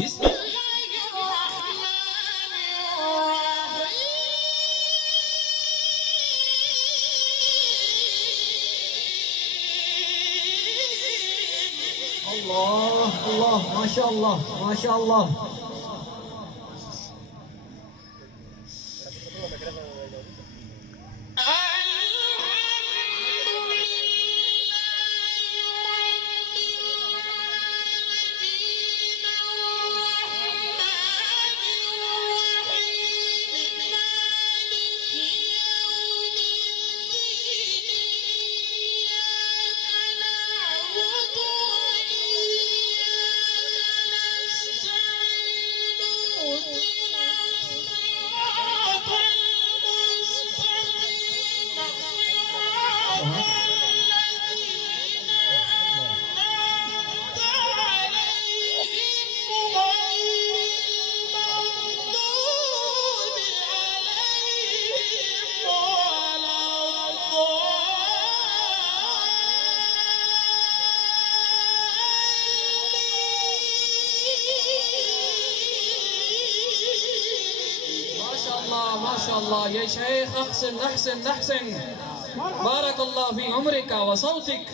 بسم الله الرحمن الرحيم. الله الله ما شاء الله ما شاء الله. ما شاء الله يا شيخ، أحسن أحسن أحسن، بارك الله في عمرك وصوتك.